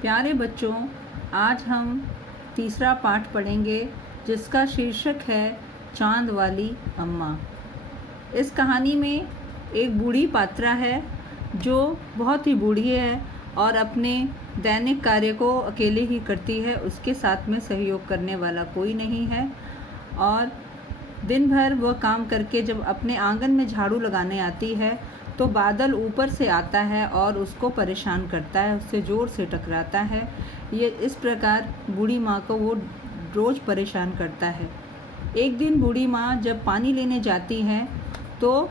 प्यारे बच्चों, आज हम तीसरा पाठ पढ़ेंगे जिसका शीर्षक है चांद वाली अम्मा। इस कहानी में एक बूढ़ी पात्रा है जो बहुत ही बूढ़ी है और अपने दैनिक कार्य को अकेले ही करती है। उसके साथ में सहयोग करने वाला कोई नहीं है और दिन भर वह काम करके जब अपने आंगन में झाड़ू लगाने आती है तो बादल ऊपर से आता है और उसको परेशान करता है, उससे ज़ोर से टकराता है। ये इस प्रकार बूढ़ी माँ को वो रोज़ परेशान करता है। एक दिन बूढ़ी माँ जब पानी लेने जाती है तो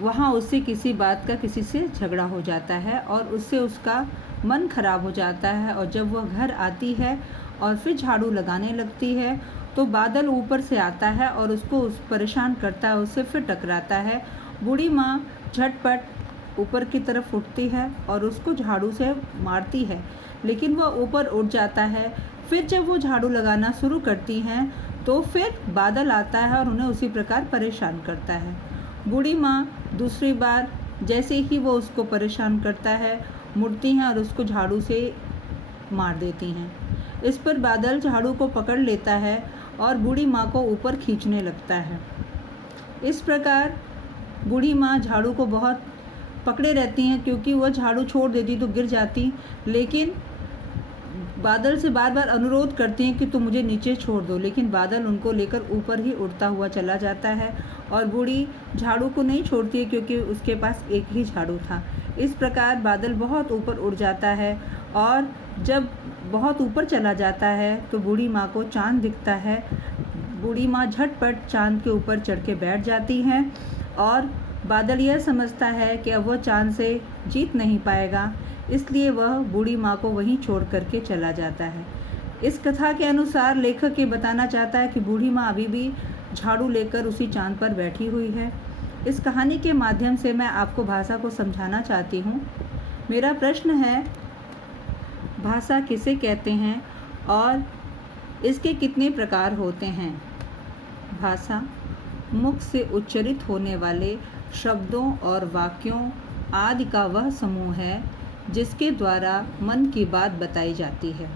वहाँ उससे किसी बात का किसी से झगड़ा हो जाता है और उससे उसका मन खराब हो जाता है। और जब वह घर आती है और फिर झाड़ू लगाने लगती है तो बादल ऊपर से आता है और उसको परेशान करता है, उससे फिर टकराता है। बूढ़ी माँ झटपट ऊपर की तरफ उठती है और उसको झाड़ू से मारती है, लेकिन वह ऊपर उठ जाता है। फिर जब वो झाड़ू लगाना शुरू करती हैं तो फिर बादल आता है और उन्हें उसी प्रकार परेशान करता है। बूढ़ी माँ दूसरी बार जैसे ही वो उसको परेशान करता है मुड़ती हैं और उसको झाड़ू से मार देती हैं। इस पर बादल झाड़ू को पकड़ लेता है और बूढ़ी माँ को ऊपर खींचने लगता है। इस प्रकार बूढ़ी माँ झाड़ू को बहुत पकड़े रहती हैं, क्योंकि वह झाड़ू छोड़ देती तो गिर जाती, लेकिन बादल से बार बार अनुरोध करती हैं कि तुम मुझे नीचे छोड़ दो, लेकिन बादल उनको लेकर ऊपर ही उड़ता हुआ चला जाता है और बूढ़ी झाड़ू को नहीं छोड़ती है क्योंकि उसके पास एक ही झाड़ू था। इस प्रकार बादल बहुत ऊपर उड़ जाता है और जब बहुत ऊपर चला जाता है तो बूढ़ी माँ को चाँद दिखता है। बूढ़ी माँ झटपट चाँद के ऊपर चढ़ के बैठ जाती हैं और बादल यह समझता है कि अब वह चाँद से जीत नहीं पाएगा, इसलिए वह बूढ़ी माँ को वहीं छोड़ करके चला जाता है। इस कथा के अनुसार लेखक ये बताना चाहता है कि बूढ़ी माँ अभी भी झाड़ू लेकर उसी चाँद पर बैठी हुई है। इस कहानी के माध्यम से मैं आपको भाषा को समझाना चाहती हूँ। मेरा प्रश्न है, भाषा किसे कहते हैं और इसके कितने प्रकार होते हैं? भाषा मुख से उच्चरित होने वाले शब्दों और वाक्यों आदि का वह समूह है जिसके द्वारा मन की बात बताई जाती है।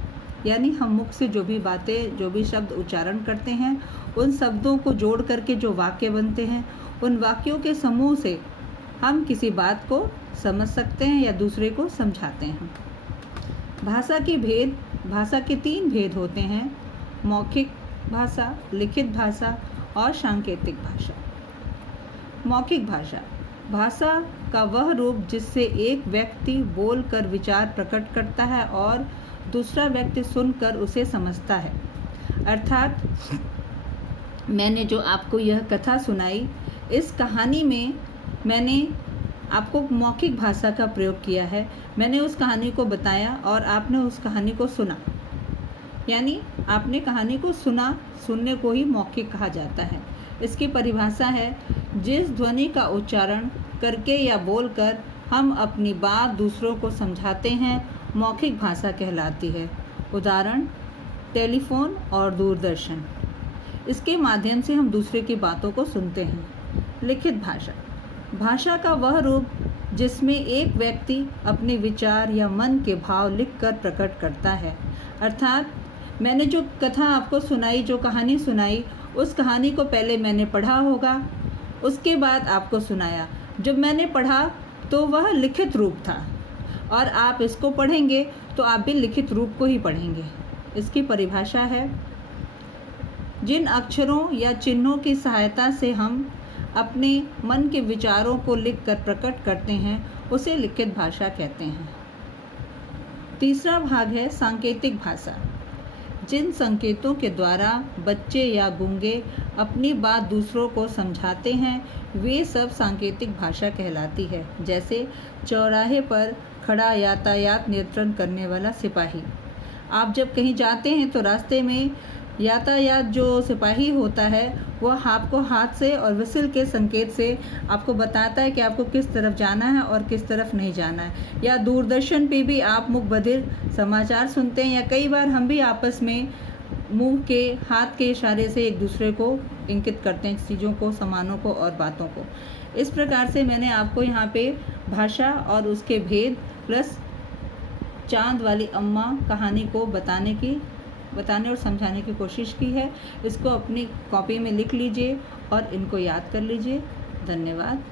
यानी हम मुख से जो भी बातें, जो भी शब्द उच्चारण करते हैं, उन शब्दों को जोड़ करके जो वाक्य बनते हैं, उन वाक्यों के समूह से हम किसी बात को समझ सकते हैं या दूसरे को समझाते हैं। भाषा के 3 भेद होते हैं: मौखिक भाषा, लिखित भाषा और सांकेतिक भाषा। मौखिक भाषा का वह रूप जिससे एक व्यक्ति बोलकर विचार प्रकट करता है और दूसरा व्यक्ति सुनकर उसे समझता है। अर्थात मैंने जो आपको यह कथा सुनाई, इस कहानी में मैंने आपको मौखिक भाषा का प्रयोग किया है। मैंने उस कहानी को बताया और आपने उस कहानी को सुना, यानी आपने कहानी को सुना। सुनने को ही मौखिक कहा जाता है। इसकी परिभाषा है, जिस ध्वनि का उच्चारण करके या बोलकर हम अपनी बात दूसरों को समझाते हैं, मौखिक भाषा कहलाती है। उदाहरण, टेलीफोन और दूरदर्शन, इसके माध्यम से हम दूसरे की बातों को सुनते हैं। लिखित भाषा का वह रूप जिसमें एक व्यक्ति अपने विचार या मन के भाव लिखकर प्रकट करता है। अर्थात मैंने जो कथा आपको सुनाई, जो कहानी सुनाई, उस कहानी को पहले मैंने पढ़ा होगा, उसके बाद आपको सुनाया। जब मैंने पढ़ा तो वह लिखित रूप था और आप इसको पढ़ेंगे तो आप भी लिखित रूप को ही पढ़ेंगे। इसकी परिभाषा है, जिन अक्षरों या चिन्हों की सहायता से हम अपने मन के विचारों को लिखकर प्रकट करते हैं, उसे लिखित भाषा कहते हैं। तीसरा भाग है सांकेतिक भाषा। जिन संकेतों के द्वारा बच्चे या गूंगे अपनी बात दूसरों को समझाते हैं, वे सब सांकेतिक भाषा कहलाती है। जैसे चौराहे पर खड़ा यातायात नियंत्रण करने वाला सिपाही। आप जब कहीं जाते हैं तो रास्ते में यातायात जो सिपाही होता है वह आपको हाथ से और विसिल के संकेत से आपको बताता है कि आपको किस तरफ जाना है और किस तरफ नहीं जाना है। या दूरदर्शन पे भी आप मुख बधिर समाचार सुनते हैं, या कई बार हम भी आपस में मुंह के, हाथ के इशारे से एक दूसरे को इंगित करते हैं, चीज़ों को, सामानों को और बातों को। इस प्रकार से मैंने आपको यहाँ पे भाषा और उसके भेद प्लस चाँद वाली अम्मा कहानी को बताने और समझाने की कोशिश की है। इसको अपनी कॉपी में लिख लीजिए और इनको याद कर लीजिए। धन्यवाद।